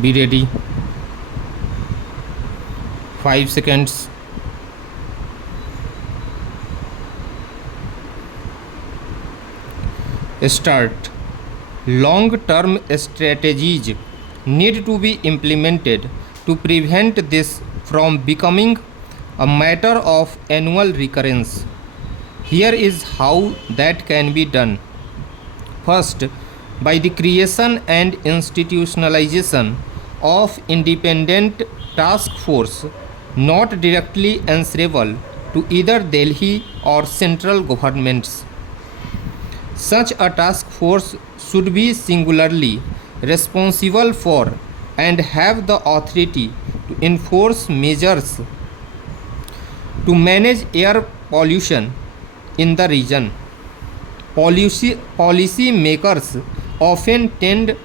Be ready. 5 seconds. Start. Long-term strategies need to be implemented to prevent this from becoming a matter of annual recurrence. Here is how that can be done. First, by the creation and institutionalization of independent task force not directly answerable to either Delhi or central governments. Such a task force should be singularly responsible for and have the authority to enforce measures to manage air pollution in the region. Policy makers often tend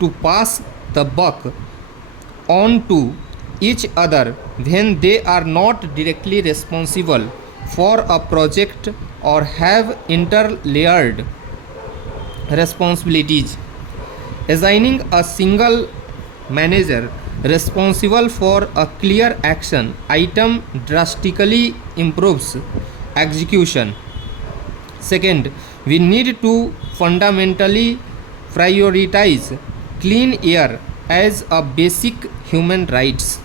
to pass the buck on to each other when they are not directly responsible for a project or have interlayered responsibilities. Assigning a single manager responsible for a clear action item drastically improves execution. Second, we need to fundamentally prioritize clean air as a basic human rights.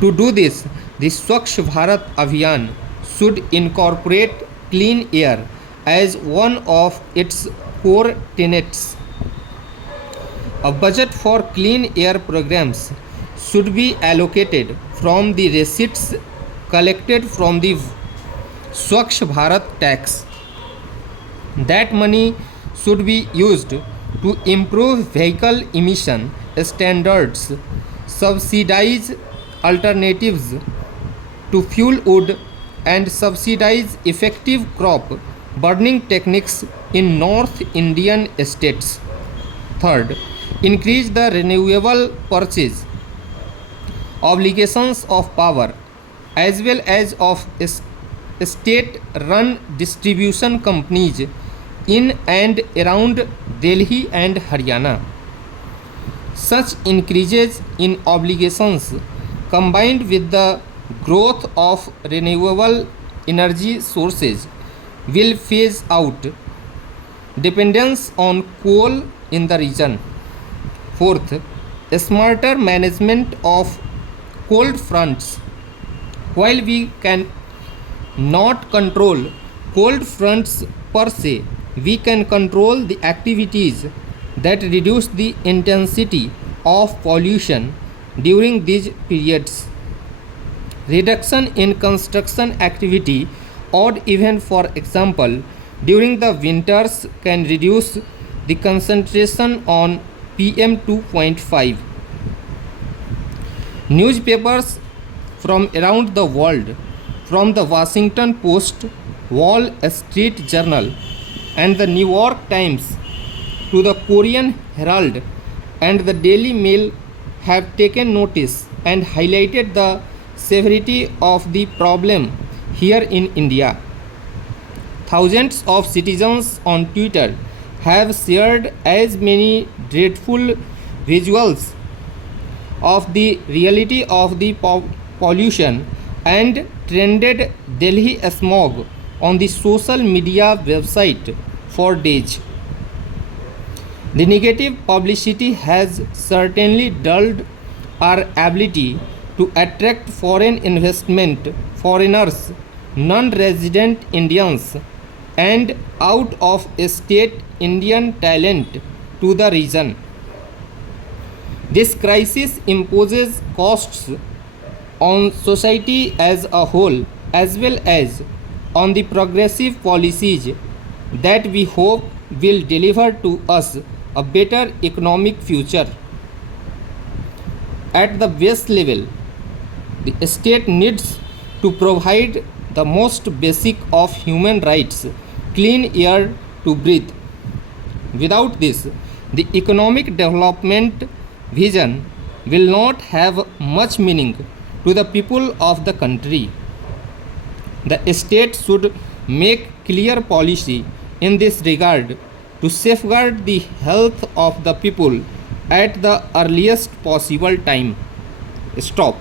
To do this, the Swachh Bharat Abhiyan should incorporate clean air as one of its core tenets. A budget for clean air programs should be allocated from the receipts collected from the Swachh Bharat tax. That money should be used to improve vehicle emission standards, subsidize alternatives to fuel wood, and subsidize effective crop burning techniques in North Indian states. Third, increase the renewable purchase obligations of power as well as of state run distribution companies in and around Delhi and Haryana. Such increases in obligations combined with the growth of renewable energy sources will phase out dependence on coal in the region. Fourth, smarter management of cold fronts. While we can not control cold fronts per se, we can control the activities that reduce the intensity of pollution during these periods. Reduction in construction activity, or even for example during the winters, can reduce the concentration on PM 2.5. Newspapers from around the world, from the Washington Post, Wall Street Journal, and the New York Times to the Korean Herald and the Daily Mail, have taken notice and highlighted the severity of the problem here in India. Thousands of citizens on Twitter have shared as many dreadful visuals of the reality of the pollution and trended Delhi smog on the social media website for days. The negative publicity has certainly dulled our ability to attract foreign investment, foreigners, non-resident Indians, and out of state Indian talent to the region. This crisis imposes costs on society as a whole as well as on the progressive policies that we hope will deliver to us a better economic future. At the base level, the state needs to provide the most basic of human rights, clean air to breathe. Without this, the economic development vision will not have much meaning to the people of the country. The state should make clear policy in this regard to safeguard the health of the people at the earliest possible time. Stop.